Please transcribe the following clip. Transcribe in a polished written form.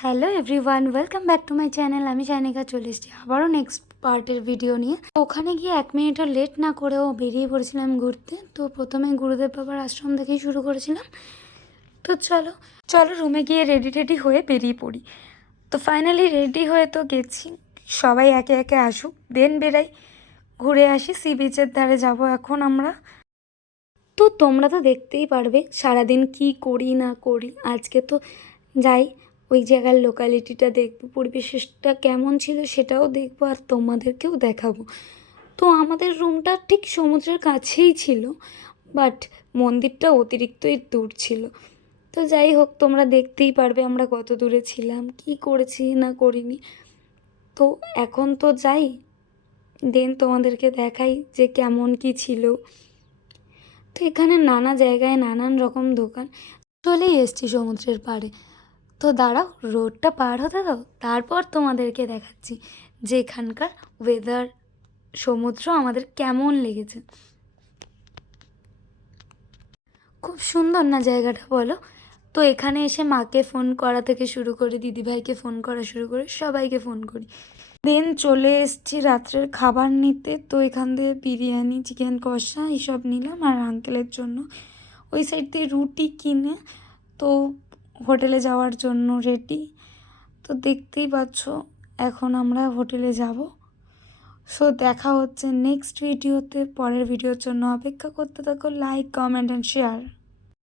Hello everyone, welcome back to my channel. আমি চাইনিকা চলে এসেছি আবারও নেক্সট পার্টের ভিডিও নিয়ে। ওখানে গিয়ে 1 মিনিটও লেট না করেও বেরিয়ে পড়েছিলাম ঘুরতে। তো প্রথমে গুরুদেব বাবার আশ্রম থেকেই শুরু করেছিলাম। তো চলো চলো রুমে গিয়ে রেডি হয়ে বেরিয়ে পড়ি। তো ফাইনালি রেডি হয়ে তো গেছি, সবাই একে একে আসুক দেন বেরাই, ঘুরে আসি। সি বিচের ধারে যাব এখন আমরা। তো তোমরা তো দেখতেই পারবে সারাদিন কি করি না করি। আজকে তো যাই, ওই জায়গার লোকালিটিটা দেখবো, পরিবেশটা কেমন ছিল সেটাও দেখবো আর তোমাদেরকেও দেখাবো। তো আমাদের রুমটা ঠিক সমুদ্রের কাছেই ছিল, বাট মন্দিরটা অতিরিক্তই দূর ছিল। তো যাই হোক, তোমরা দেখতেই পারবে আমরা কত দূরে ছিলাম, কি করেছি না করিনি। তো এখন তো যাই, দেন তোমাদেরকে দেখাই যে কেমন কি ছিল। তো এখানে নানা জায়গায় নানান রকম দোকান। চলেই এসছি সমুদ্রের পাড়ে। তো দাঁড়াও, রোডটা পার হতে দাও, তারপর তোমাদেরকে দেখাচ্ছি যে এখানকার ওয়েদার, সমুদ্র আমাদের কেমন লেগেছে। খুব সুন্দর না জায়গাটা, বলো? তো এখানে এসে মাকে ফোন করা থেকে শুরু করে দিদিভাইকে ফোন করা শুরু করে সবাইকে ফোন করি। দেন চলে এসছি রাত্রের খাবার নিতে। তো এখান থেকে বিরিয়ানি, চিকেন কষা এইসব নিলাম আর আঙ্কেলের জন্য ওই সাইড দিয়ে রুটি কিনে তো হোটেলে যাওয়ার জন্য রেডি। তো দেখতেই পাচ্ছ এখন আমরা হোটেলে যাব। সো দেখা হচ্ছে নেক্সট ভিডিওতে। পরের ভিডিওর জন্য অপেক্ষা করতে থাকো। Like, comment and share.